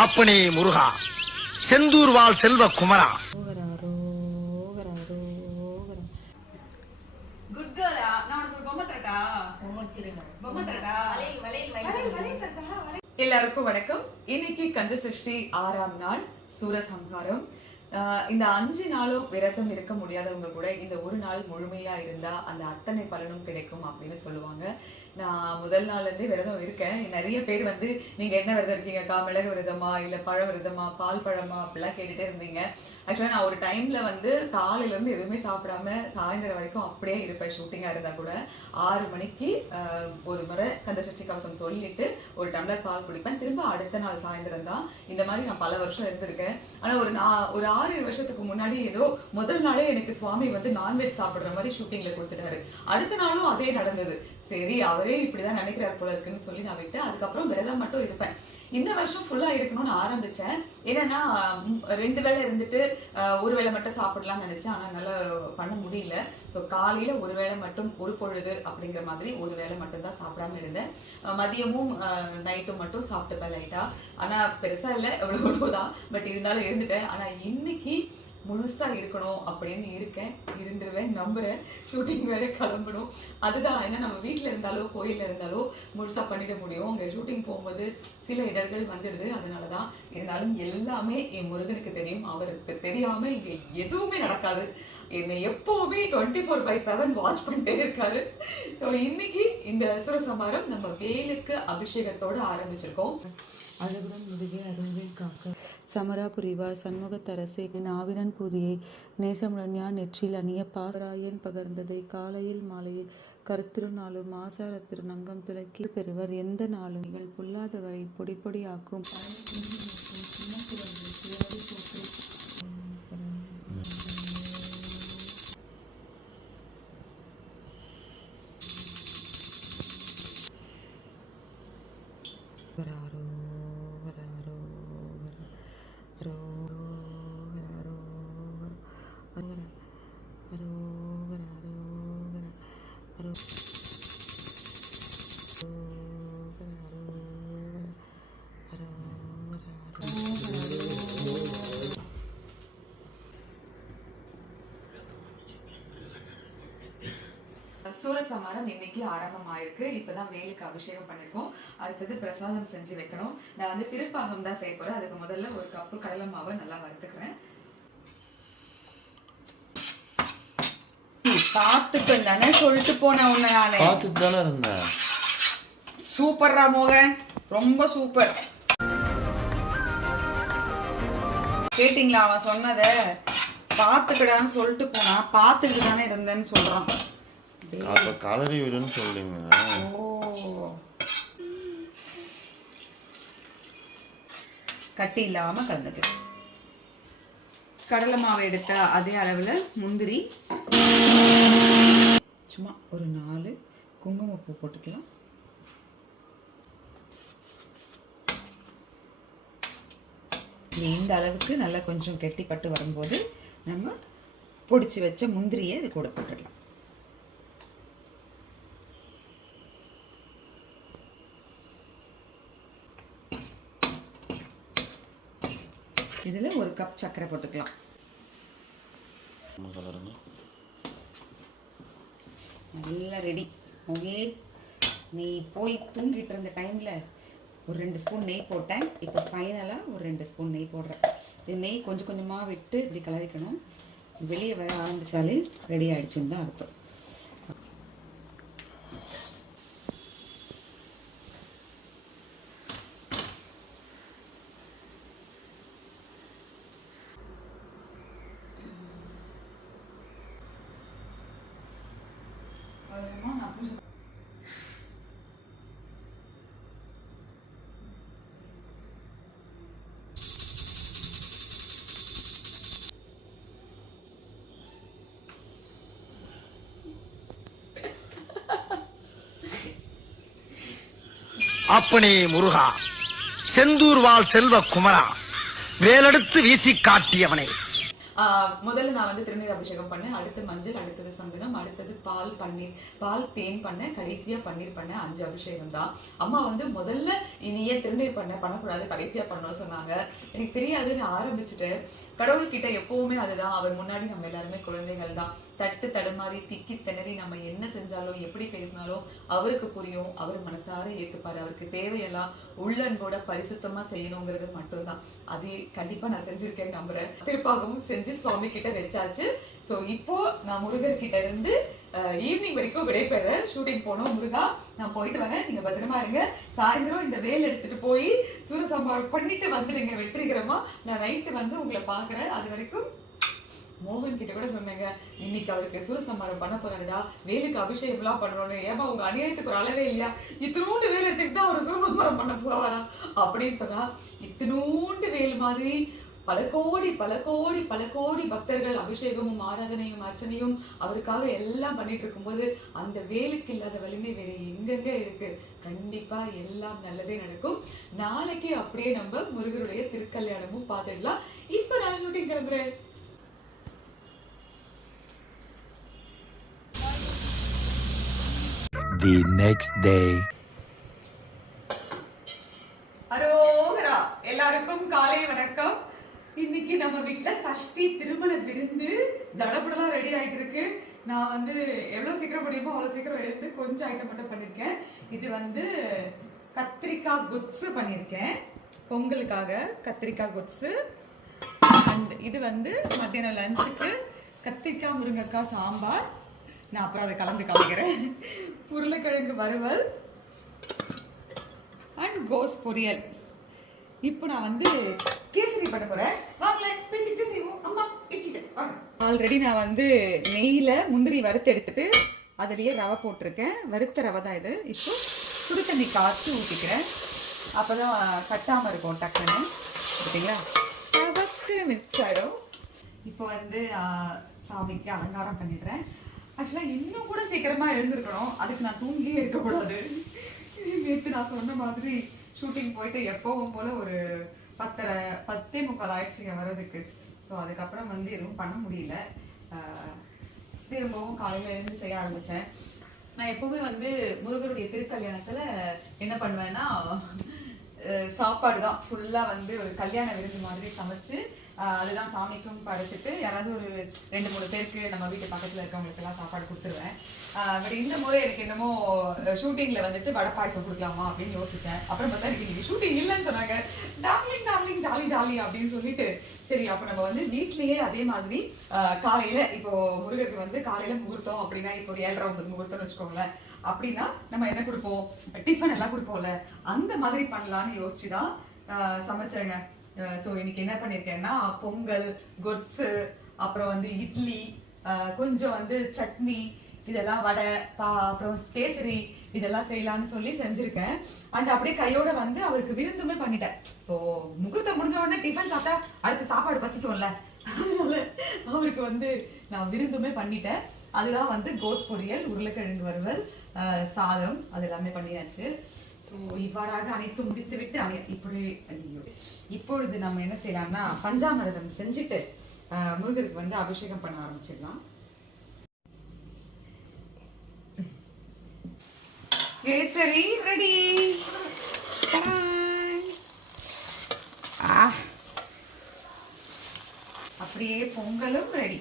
அப்பனே முருகா, செந்தூர் வாழ் செல்வ குமரா. எல்லாருக்கும் வணக்கம். இன்னைக்கு கந்த சஷ்டி 6ஆம் நாள் சூரசம்ஹாரம். இந்த 5 நாளும் விரதம் இருக்க முடியாதவங்க கூட இந்த ஒரு நாள் முழுமையா இருந்தா அந்த அத்தனை பலனும் கிடைக்கும் அப்படின்னு சொல்லுவாங்க. நான் முதல் நாள்ல இருந்தே விரதம் இருக்கேன். நிறைய பேர் வந்து நீங்க என்ன விரதம் இருக்கீங்கக்கா, மிளகு விரதமா இல்ல பழ விரதமா பால் பழமா அப்படிலாம் கேட்டுட்டே இருந்தீங்க. ஆக்சுவலா நான் ஒரு டைம்ல வந்து காலையில இருந்து எதுவுமே சாப்பிடாம சாயந்தரம் வரைக்கும் அப்படியே இருப்பேன். ஷூட்டிங்கா இருந்தா கூட 6 மணிக்கு ஒரு முறை கந்த சஷ்டி கவசம் சொல்லிட்டு ஒரு டம்ளர் பால் குடிப்பேன். திரும்ப அடுத்த நாள் சாயந்தரம் தான். இந்த மாதிரி நான் பல வருஷம் இருந்திருக்கேன். ஆனா ஒரு 6 வருஷத்துக்கு முன்னாடி ஏதோ முதல் நாளே எனக்கு சுவாமி வந்து நான்வெஜ் சாப்பிடுற மாதிரி ஷூட்டிங்ல கொடுத்துட்டாரு. அடுத்த நாளும் அதே நடந்தது. சரி, அவரே இப்படிதான் நினைக்கிறார் போல இருக்குன்னு சொல்லி நான் விட்டு அதுக்கப்புறம் விரதம் மட்டும் இருப்பேன். இந்த வருஷம் ஃபுல்லா இருக்கணும்னு ஆரம்பிச்சேன். ஏன்னா 2 வேளை இருந்துட்டு ஒரு வேளை மட்டும் சாப்பிடலாம்னு நினைச்சேன். ஆனா என்னால பண்ண முடியல. ஸோ காலையில ஒரு வேளை மட்டும் ஒரு பொழுது அப்படிங்கிற மாதிரி ஒரு வேளை மட்டும் தான் சாப்பிடாம இருந்தேன். மதியமும் நைட்டும் மட்டும் சாப்பிட்டுப்பேன் லைட்டா. ஆனா பெருசா இல்லை, எவ்வளவுதான். பட் இருந்தாலும் இருந்துட்டேன். ஆனா இன்னைக்கு முழுசா இருக்கணும் அப்படின்னு இருக்கேன். இருந்துருவேன் நம்புறேன். ஷூட்டிங் வேற கிளம்பணும். அதுதான், ஏன்னா நம்ம வீட்டுல இருந்தாலோ கோயில்ல இருந்தாலோ முழுசா பண்ணிட முடியும். அங்க ஷூட்டிங் போகும்போது சில இடர்கள் வந்துடுது. அதனாலதான். இருந்தாலும் எல்லாமே என் முருகனுக்கு தெரியும். அவருக்கு தெரியாம இங்க எதுவுமே நடக்காது. என்னை எப்பவுமே 24/7 வாட்ச் பண்ணிட்டே இருக்காரு. ஸோ இன்னைக்கு இந்த சூரசம்ஹாரம் நம்ம வேலுக்கு அபிஷேகத்தோட ஆரம்பிச்சிருக்கோம். அழகுடன் முதுகே அருள்வேல் காக்க சமரா புரிவார் சண்முகத்தரசே நாவினன் புதியை நேசமுடன்யா நெற்றில் அணிய பாசராயன் பகர்ந்ததை காலையில் மாலையில் கருத்திரு நாளும் ஆசார திருநங்கம் துளக்கி பெறுவர் எந்த நாளும் நீங்கள் பொல்லாதவரை பொடி பொடி ஆக்கும் சூரசம்ஹாரம் இன்னைக்கு ஆரம்பமாயிருக்கு. இப்பதான் வேலுக்கு அபிஷேகம் பண்ணிருக்கோம். அடுத்தது பிரசாதம் செஞ்சு வைக்கணும். நான் வந்து திருப்பாகம் தான் செய்ய போறேன். அதுக்கு முதல்ல ஒரு கப்பு கடலை மாவை நல்லா வறுத்துக்கிறேன். பாத்துட்டு தானே சொல்லிட்டு போனேன். உன்னை நானே பாத்துட்டு தானே இருந்தேன். சூப்பர்ரா மோகன், ரொம்ப சூப்பர். கேட்டீங்களா அவன் சொன்னத? பாத்துக்கடான்னு சொல்லிட்டு போனா பாத்துக்கிட்டு தானே இருந்தேன்னு சொல்றான். கலரி விடுன்னு சொல்றீங்க. கட்டி இல்லாம கலந்துக்கலாம். கடலை மாவு எடுத்த அதே அளவுல முந்திரி, சும்மா ஒரு 4 குங்குமப்பூ போட்டுக்கலாம். இந்த அளவுக்கு நல்லா கொஞ்சம் கெட்டிப்பட்டு வரும்போது நம்ம பொடிச்சு வச்ச முந்திரியை இது கூட போட்டுடலாம். இதுல 1 கப் சர்க்கரை போட்டுக்கலாம். நல்லா ரெடி. ஓகே, நீ போய் தூங்கிட்டு இருந்த டைம்ல ஒரு 2 ஸ்பூன் நெய் போட்டேன். இப்போ ஃபைனலா ஒரு 2 ஸ்பூன் நெய் போடுறேன். இது நெய் கொஞ்சம் கொஞ்சமா விட்டு இப்படி கலரிக்கணும். வெளியே வர ஆரம்பிச்சாலே ரெடி ஆயிடுச்சுன்னு தான் அர்த்தம். அப்பனே முருகா, செந்தூர் வாழ் செல்வ குமரா, வேலெடுத்து வீசி காட்டியவனே, முதல்ல நான் வந்து திருநீர் அபிஷேகம் பண்ணேன், அடுத்து மஞ்சள், அடுத்தது சந்தனம், அடுத்தது பால், பன்னீர், பால் தேன் பண்ணேன், கடைசியா பன்னீர் பண்ணேன். 5 அபிஷேகம் தான். அம்மா வந்து முதல்ல நீ ஏன் திருநீர் பண்ணக்கூடாது, கடைசியா பண்ணணும்னு சொன்னாங்க. எனக்கு தெரியாது, நான் ஆரம்பிச்சுட்டேன். கடவுள்கிட்ட எப்பவுமே அதுதான், அவர் முன்னாடி நம்ம எல்லாருமே குழந்தைகள் தான். தட்டு தடுமாறி திக்கி திணறி நம்ம என்ன செஞ்சாலும் எப்படி பேசினாலும் அவருக்கு புரியும், அவர் மனசார ஏத்துப்பாரு. அவருக்கு தேவையெல்லாம் உள்ளன்போட பரிசுத்தமா செய்யணுங்கிறது மட்டும்தான். அது கண்டிப்பா நான் செஞ்சிருக்கேன் நம்புறேன். திருப்பாகவும் செஞ்சு சுவாமி கிட்ட வச்சாச்சு. ஸோ இப்போ நான் முருகர் கிட்ட இருந்து ஈவினிங் வரைக்கும் விடைபெறேன். ஷூட்டிங் போனோம். முருகா நான் போயிட்டு வரேன், நீங்க பத்திரமா இருங்க. சாயந்தரம் இந்த வேல் எடுத்துட்டு போய் சூரசம்ஹாரம் பண்ணிட்டு வந்துடுங்க வெற்றிகரமா. நான் நைட்டு வந்து உங்களை பாக்குறேன். அது வரைக்கும் மோகன் கிட்ட கூட சொன்னேங்க, இன்னைக்கு அவருக்கு சூரசம்ஹாரம் பண்ண போறாருடா, வேலுக்கு அபிஷேகம் எல்லாம் பண்ணணும்னு. ஏமா உங்க அநியாயத்துக்கு ஒரு அளவே இல்லையா, இத்தினூண்டு வேல் எடுத்துக்கிட்டு தான் அவர் சூரசம்ஹாரம் பண்ண போவாரா அப்படின்னு சொன்னா, இத்தினூண்டு வேல் மாதிரி பல கோடி பல கோடி பல கோடி பக்தர்கள் அபிஷேகமும் ஆராதனையும் அர்ச்சனையும் அவருக்காக எல்லாம் பண்ணிட்டு இருக்கும்போது அந்த வேலுக்கு இல்லாத வலிமை வேற எங்கெங்க இருக்கு. கண்டிப்பா எல்லாம் நல்லதே நடக்கும். நாளைக்கு அப்படியே நம்ம முருகருடைய திருக்கல்யாணமும் பார்த்துடலாம். இப்ப நான் ஷூட்டிங் கிளம்புறேன். The next day. அரோகரா, எல்லாருக்கும் காலை வணக்கம். இன்னைக்கு நம்ம வீட்டுல சஷ்டி திருமண விருந்து தடபுடலாம் ரெடி ஆயிட்டு இருக்கு. நான் வந்து எவ்வளவு சீக்கிரம் முடியுமோ அவ்வளவு சீக்கிரம் எழுந்து கொஞ்சம் ஐட்டம் மட்டும் பண்ணிருக்கேன். இது வந்து கத்திரிக்காய் குட்ஸு பண்ணிருக்கேன், பொங்கலுக்காக கத்திரிக்காய் குட்ஸு. அண்ட் இது வந்து மத்தியானம் லஞ்சுக்கு கத்திரிக்காய் முருங்கைக்காய் சாம்பார். நான் அப்புறம் அதை கலந்து காமிக்கிறேன். உருளைக்கிழங்கு வறுவல் அண்ட் கோஸ் பொரியல். இப்போ நான் வந்து கேசரி பண்ண போறேன். வாங்கல பேசிக்கிட்டே செய்வோம். அம்மா இடிச்சிட்டேன் வாங்க. ஆல்ரெடி நான் வந்து நெய்யில முந்திரி வறுத்து எடுத்துட்டு அதுலயே ரவை போட்டிருக்கேன். வறுத்த ரவை தான் இது. இப்போ சுடு தண்ணி காய்ச்சி ஊற்றிக்கிறேன், அப்போதான் கட்டாமல் இருக்கும் டக்குன்னு. பார்த்தீங்களா, ரவைக்கு மிக்ஸ் ஆகிடும். இப்போ வந்து சாமிக்கு அலங்காரம் பண்ணிடுறேன். ஆக்சுவலாக இன்னும் கூட சீக்கிரமாக எழுந்திருக்கணும், அதுக்கு நான் தூங்கியே இருக்கக்கூடாது. நேற்று நான் சொன்ன மாதிரி ஷூட்டிங் போயிட்டு எப்பவும் போல ஒரு 10:45 ஆயிடுச்சுங்க வர்றதுக்கு. ஸோ அதுக்கப்புறம் வந்து எதுவும் பண்ண முடியல. திரும்பவும் காலையில் எழுந்து செய்ய ஆரம்பித்தேன். நான் எப்பவுமே வந்து முருகருடைய திருக்கல்யாணத்தில் என்ன பண்ணுவேன்னா, சாப்பாடு தான் ஃபுல்லாக வந்து ஒரு கல்யாண விருந்து மாதிரி சமைச்சு அதுதான் சாமிக்கும் படைச்சிட்டு யாராவது ஒரு 2-3 பேருக்கு நம்ம வீட்டு பக்கத்தில் இருக்கவங்களுக்கு எல்லாம் சாப்பாடு கொடுத்துருவேன். பட் இந்த முறை எனக்கு என்னமோ ஷூட்டிங்ல வந்துட்டு வடை பாயசம் கொடுக்கலாமா அப்படின்னு யோசிச்சேன். அப்புறம் பார்த்தா எனக்கு இன்னைக்கு ஷூட்டிங் இல்லைன்னு சொன்னாங்க. டார்லிங் டார்லிங் ஜாலி ஜாலி அப்படின்னு சொல்லிட்டு சரி அப்போ நம்ம வந்து வீட்லயே அதே மாதிரி காலையில இப்போ முருகருக்கு வந்து காலையில முகூர்த்தம் அப்படின்னா இப்போ 7:30-9 முகூர்த்தம்னு வச்சுக்கோங்களேன். அப்படின்னா நம்ம என்ன கொடுப்போம், டிஃபன் எல்லாம் கொடுப்போம்ல, அந்த மாதிரி பண்ணலான்னு யோசிச்சுதான் சமைச்சேங்க. ஸோ இன்னைக்கு என்ன பண்ணியிருக்கேன்னா, பொங்கல், கொட்ஸு, அப்புறம் வந்து இட்லி, கொஞ்சம் வந்து சட்னி, இதெல்லாம் வடை, அப்புறம் கேசரி, இதெல்லாம் செய்யலாம்னு சொல்லி செஞ்சிருக்கேன். அண்ட் அப்படியே கையோட வந்து அவருக்கு விருந்துமே பண்ணிட்டேன். ஸோ முகூர்த்தம் முடிஞ்ச உடனே டிஃபன் சாப்பிட்டா அடுத்து சாப்பாடு பசிக்கும்ல, அதனால அவருக்கு வந்து நான் விருந்துமே பண்ணிட்டேன். அதுதான் வந்து கோஸ் பொரியல், உருளைக்கிழங்கு வறுவல், சாதம், அது எல்லாமே பண்ணியாச்சு. ஸோ இவ்வாறாக அனைத்து முடித்து விட்டு இப்பொழுது நம்ம என்ன செய்யலாம்னா, பஞ்சாமிர்தம் செஞ்சுட்டு முருகருக்கு வந்து அபிஷேகம் பண்ண ஆரம்பிச்சிடலாம். கேசரி ரெடி. அப்படியே பொங்கலும் ரெடி.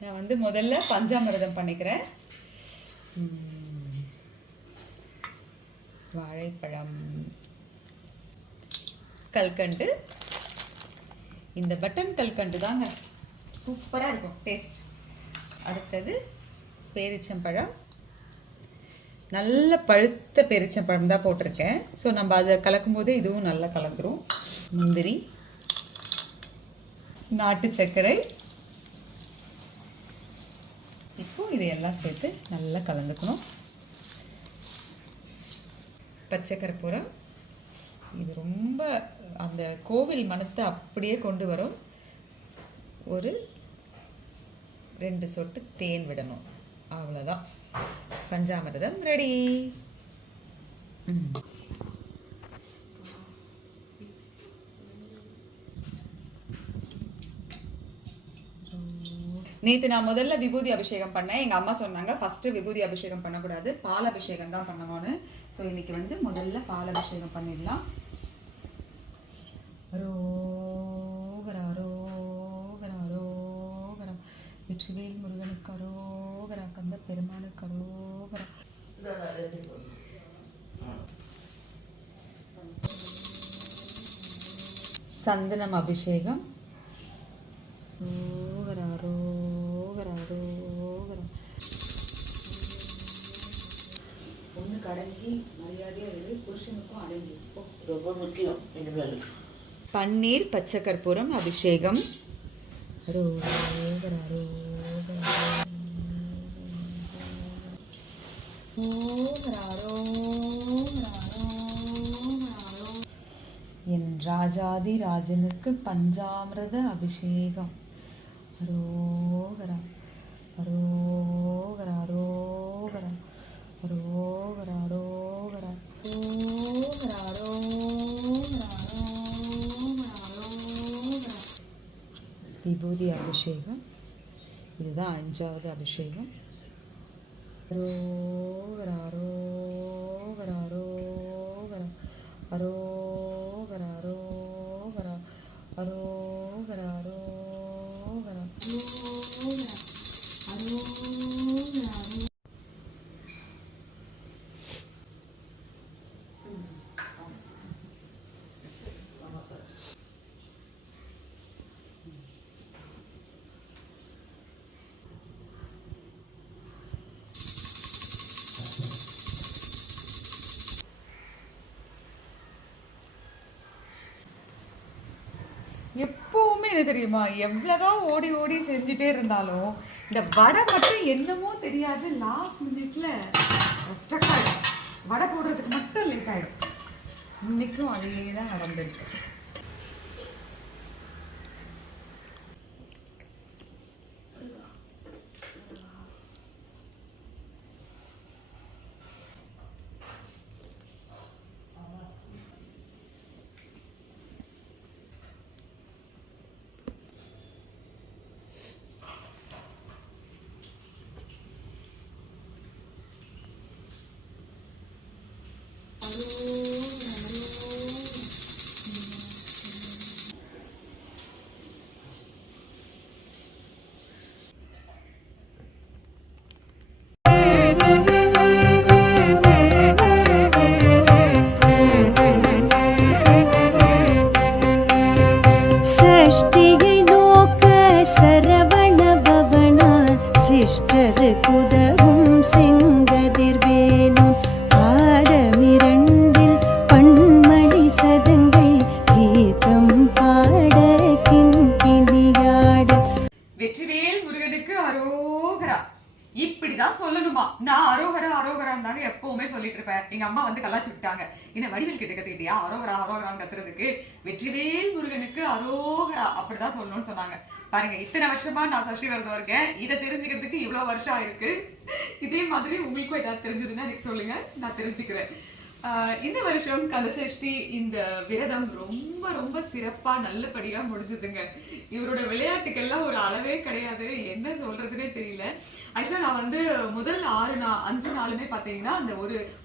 நான் வந்து முதல்ல பஞ்சாமிர்தம் பண்ணிக்கிறேன். வாழைப்பழம், கல்கண்டு, இந்த பட்டன் கல்கண்டு தாங்க சூப்பராக இருக்கும் டேஸ்ட். அடுத்தது பேரிச்சம்பழம், நல்ல பழுத்த பேரிச்சம்பழம் தான் போட்டிருக்கேன். ஸோ நம்ம அதை கலக்கும் போதே இதுவும் நல்லா கலந்துரும். முந்திரி, நாட்டு சர்க்கரை, இப்போ இதையெல்லாம் சேர்த்து நல்லா கலந்துக்கணும். பச்சை கற்பூரம், இது ரொம்ப அந்த கோவில் மணத்தை அப்படியே கொண்டு வரும். ஒரு 2 சொட்டு தேன் விடணும், அவ்வளோதான். பஞ்சாமிர்தம் ரெடி. நேற்று நான் முதல்ல விபூதி அபிஷேகம் பண்ணேன். எங்கள் அம்மா சொன்னாங்க ஃபஸ்ட்டு விபூதி அபிஷேகம் பண்ணக்கூடாது, பால் அபிஷேகம் தான் பண்ணணும்னு. ஸோ இன்னைக்கு வந்து முதல்ல பால் அபிஷேகம் பண்ணிடலாம். அரோகரா அரோகரா அரோகரா, வெற்றிவேல் முருகனுக்கு அரோகரா, கந்த பெருமானுக்கு அரோகரா. சந்தனம் அபிஷேகம். அரோகரா அரோகரா அரோகரா. பொண்ணு கடங்கி மரியாதையாக இருக்கு, புருஷனுக்கும் அடங்கி ரொம்ப முக்கியம். இனிமேல் பன்னீர் பச்சை கற்பூரம் அபிஷேகம். அரோகரா அரோகரா என் ராஜாதி ராஜனுக்கு பஞ்சாமிரத அபிஷேகம். அரோகரா அரோகரா அரோகரா அரோகரா அரோகரா அரோகரா அரோகரா அரோகரா. விபூதி அபிஷேகம். இதுதான் 5வது அபிஷேகம். அரோகரா அரோகரா அரோகரா அரோகரா அரோகரா அரோகரா அரோகரா அரோகரா அரோகரா. எப்பவுமே என்ன தெரியுமா, எவ்வளோதான் ஓடி ஓடி செஞ்சுட்டே இருந்தாலும் இந்த வடை மட்டும் என்னமோ தெரியாது, லாஸ்ட் மினிட்ல ஸ்டக் ஆகிடும். வடை போடுறதுக்கு மட்டும் லேட் ஆகிடும். இன்னைக்கும் அதே தான் நடந்திருக்கு. षष्टिயை நோக்க சரவண பவனான் சிஷ்டரு குதவும் செங்கதிர்வேலும் பாதமிரண்டில் பண்மணி சதங்கை கீதம் பாட கிண்கிணியாட. வெற்றிவேல் முருகனுக்கு அரோகரா. இப்படிதான் சொல்லணுமா? நான் அரோகரா அரோகரான்னு தாங்க எப்பவுமே சொல்லிட்டு இருப்பேன். எங்க அம்மா வந்து கலாச்சி விட்டாங்க, என்ன வடிவேல் கிட்ட கத்துக்கிட்டியா அரோகரா அரோகரான்னு கத்துறதுக்கு? வெற்றிவேல் முருகனுக்கு அரோகரா அப்படிதான் சொல்லணும்னு சொன்னாங்க. பாருங்க, இத்தனை வருஷமா நான் சஷ்டி விரதம் இருக்கேன். இதை தெரிஞ்சுக்கிறதுக்கு இவ்வளவு வருஷம் ஆயிருக்கு. இதே மாதிரி உங்களுக்கும் ஏதாவது தெரிஞ்சதுன்னா எனக்கு சொல்லுங்க, நான் தெரிஞ்சுக்கிறேன். இந்த வருஷம் கந்தசஷ்டி இந்த விரதம் ரொம்ப ரொம்ப சிறப்பா நல்லபடியா முடிஞ்சதுங்க. இவரோட விளையாட்டுக்கெல்லாம் ஒரு அளவே கிடையாது, என்ன சொல்றதுன்னே தெரியல. ஆக்சுவலா நான் வந்து முதல் 5 நாளுமே பாத்தீங்கன்னா அந்த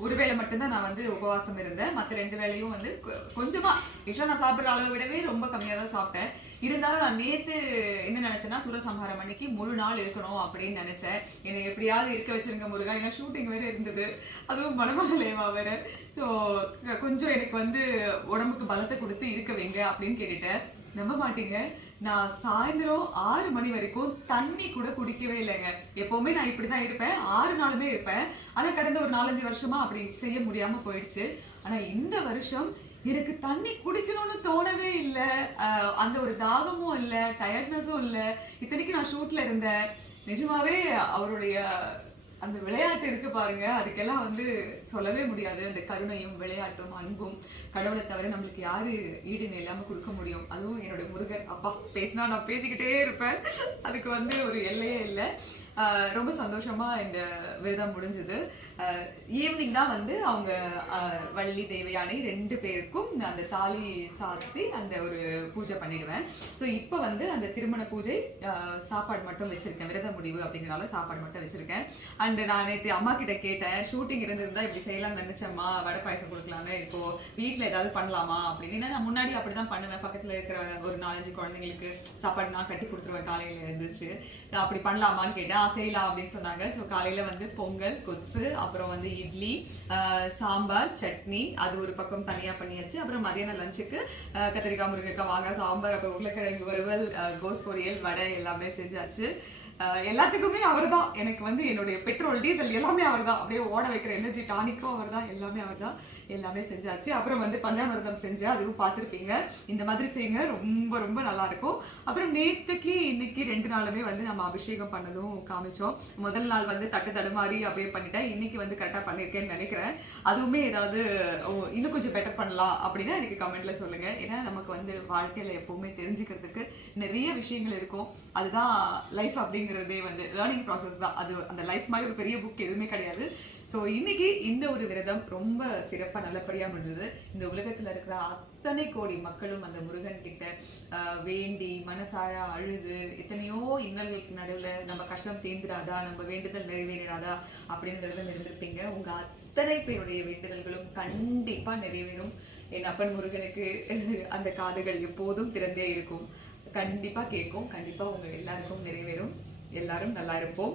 ஒரு வேளை மட்டும்தான் நான் வந்து உபவாசம் இருந்தேன். மற்ற 2 வேளையும் வந்து கொஞ்சமா ஆக்சுவலா நான் சாப்பிட்ற அளவை விடவே ரொம்ப கம்மியா தான் சாப்பிட்டேன். இருந்தாலும் நான் நேத்து என்ன நினைச்சேன்னா, சூரசம்ஹாரம் அன்னைக்கு முழு நாள் இருக்கணும் அப்படின்னு நினைச்சேன். என்னை எப்படியாவது இருக்க வச்சிருங்க முருகா, ஏன்னா ஷூட்டிங் வேற இருந்தது, அதுவும் மணமகளேவா வேற. ஸோ கொஞ்சம் எனக்கு வந்து உடம்புக்கு பலத்தை கொடுத்து இருக்க வைங்க அப்படின்னு கேட்டுட்டேன். நம்ப மாட்டீங்க, நான் சாயந்தரம் 6 மணி வரைக்கும் தண்ணி கூட குடிக்கவே இல்லைங்க. எப்பவுமே நான் இப்படிதான் இருப்பேன், 6 நாளுமே இருப்பேன். ஆனா கடந்த ஒரு 4-5 வருஷமா அப்படி செய்ய முடியாம போயிடுச்சு. ஆனா இந்த வருஷம் எனக்கு தண்ணி குடிக்கணும்னு தோணவே இல்லை. அந்த ஒரு தாகமும் இல்லை, டயர்ட்னஸும் இல்லை. இத்தனைக்கு நான் ஷூட்ல இருந்தேன். நிஜமாவே அவருடைய அந்த விளையாட்டு இருக்கு பாருங்க, அதுக்கெல்லாம் வந்து சொல்லவே முடியாது. அந்த கருணையும் விளையாட்டும் அன்பும் கடவுளை தவிர நம்மளுக்கு யாரு ஈடுன்னு இல்லாம கொடுக்க முடியும்? அதுவும் என்னோட முருகர். அப்பா பேசினா நான் பேசிக்கிட்டே இருப்பேன், அதுக்கு வந்து ஒரு எல்லையே இல்லை. ரொம்ப சந்தோஷமா இந்த விரதம் முடிஞ்சது. ஈவினிங் தான் வந்து அவங்க வள்ளி தேவயானை 2 பேருக்கும் அந்த தாலி சாத்தி அந்த ஒரு பூஜை பண்ணிடுவேன். ஸோ இப்போ வந்து அந்த திருமண பூஜை சாப்பாடு மட்டும் வச்சிருக்கேன், விரத முடிவு அப்படிங்கிறனால சாப்பாடு மட்டும் வச்சிருக்கேன். அண்ட் நான் நேற்று அம்மா கிட்ட கேட்டேன், ஷூட்டிங் இருந்திருந்தா இப்படி செய்யலாம்னு நினைச்சேம்மா, வடை பாயசம் கொடுக்கலான்னு, இப்போ வீட்டில் ஏதாவது பண்ணலாமா அப்படின்னு. ஏன்னா நான் முன்னாடி அப்படிதான் பண்ணுவேன், பக்கத்தில் இருக்கிற ஒரு 4-5 குழந்தைங்களுக்கு சாப்பாடு நான் கட்டி கொடுத்துருவேன் காலையில் எழுந்துச்சு. அப்படி பண்ணலாமான்னு கேட்டேன். செய்யலாம் அப்படின்னு சொன்னாங்க. ஸோ காலையில வந்து பொங்கல், கொத்து, அப்புறம் வந்து இட்லி, சாம்பார், சட்னி, அது ஒரு பக்கம் தனியா பண்ணியாச்சு. அப்புறம் மதியான லஞ்சுக்கு கத்திரிக்காய், முருங்கைக்காய், மாங்காய் சாம்பார், அப்புறம் உருளைக்கிழங்கு வறுவல், கோஸ் பொரியல், வடை எல்லாமே செஞ்சாச்சு. எல்லாத்துக்குமே அவர் தான். எனக்கு வந்து என்னுடைய பெட்ரோல் டீசல் எல்லாமே அவர் தான். அப்படியே ஓட வைக்கிற எனர்ஜி டானிக்கும் அவர் தான். எல்லாமே அவர் தான். எல்லாமே செஞ்சாச்சு. அப்புறம் வந்து பஞ்சாமிர்தம் செஞ்சேன், அதுவும் பார்த்துருப்பீங்க. இந்த மாதிரி செய்யுங்க, ரொம்ப ரொம்ப நல்லா இருக்கும். அப்புறம் நேற்றுக்கு இன்னைக்கு 2 நாளுமே வந்து நம்ம அபிஷேகம் பண்ணதும் காமிச்சோம். முதல் நாள் வந்து தட்டு தடுமாறி அப்படியே பண்ணிட்டேன். இன்னைக்கு வந்து கரெக்டாக பண்ணியிருக்கேன்னு நினைக்கிறேன். அதுவுமே ஏதாவது இன்னும் கொஞ்சம் பெட்டர் பண்ணலாம் அப்படின்னா எனக்கு கமெண்ட்ல சொல்லுங்க. ஏன்னா நமக்கு வந்து வாழ்க்கையில எப்பவுமே தெரிஞ்சுக்கிறதுக்கு நிறைய விஷயங்கள் இருக்கும். அதுதான் லைஃப் அப்படிங்கிறதே வந்து லேர்னிங் ப்ராசஸ் தான். அது அந்த லைஃப் மாதிரி ஒரு பெரிய புக் எதுவுமே கிடையாது. ஸோ இன்னைக்கு இந்த ஒரு விரதம் ரொம்ப சிறப்பாக நல்லபடியாக முடிஞ்சது. இந்த உலகத்தில் இருக்கிற அத்தனை கோடி மக்களும் அந்த முருகன் கிட்ட வேண்டி மனசார அழுது, எத்தனையோ இன்னல்களுக்கு நடுவில் நம்ம கஷ்டம் தீர்ந்துடாதா, நம்ம வேண்டுதல் நிறைவேறாதா அப்படின்னு விரதம் இருந்திருப்பீங்க. உங்க அத்தனை பேருடைய வேண்டுதல்களும் கண்டிப்பா நிறைவேறும். என் அப்பன் முருகனுக்கு அந்த காதுகள் எப்போதும் திறந்தே இருக்கும். கண்டிப்பா கேட்கும். கண்டிப்பா உங்க எல்லாருக்கும் நிறைவேறும். எல்லாரும் நல்லா இருப்போம்.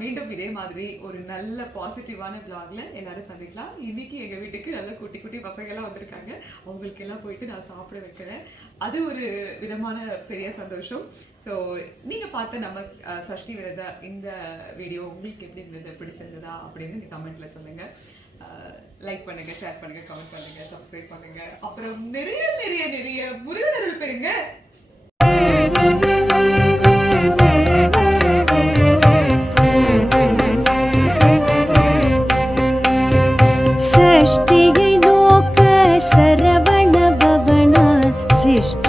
மீண்டும் இதே மாதிரி ஒரு நல்ல பாசிட்டிவான பிளாக்ல எல்லாரும் சந்திக்கலாம். இன்னைக்கு எங்க வீட்டுக்கு நல்ல குட்டி குட்டி பசங்க எல்லாம் வந்திருக்காங்க. அவங்களுக்கு எல்லாம் போயிட்டு நான் சாப்பிட வைக்கிறேன். அது ஒரு விதமான பெரிய சந்தோஷம். ஸோ நீங்க பார்த்த நம்ம சஷ்டி விரத இந்த வீடியோ உங்களுக்கு எப்படி இருந்தது, பிடிச்சிருந்ததா அப்படின்னு கமெண்ட்ல சொல்லுங்க. லைக் பண்ணுங்க, ஷேர் பண்ணுங்க, கமெண்ட் பண்ணுங்க, சப்ஸ்கிரைப் பண்ணுங்க. அப்புறம் நிறைய நிறைய நிறைய முருகனருள் பெறுங்க. षष्टियै लोक सरवण भवनात् शिष्ट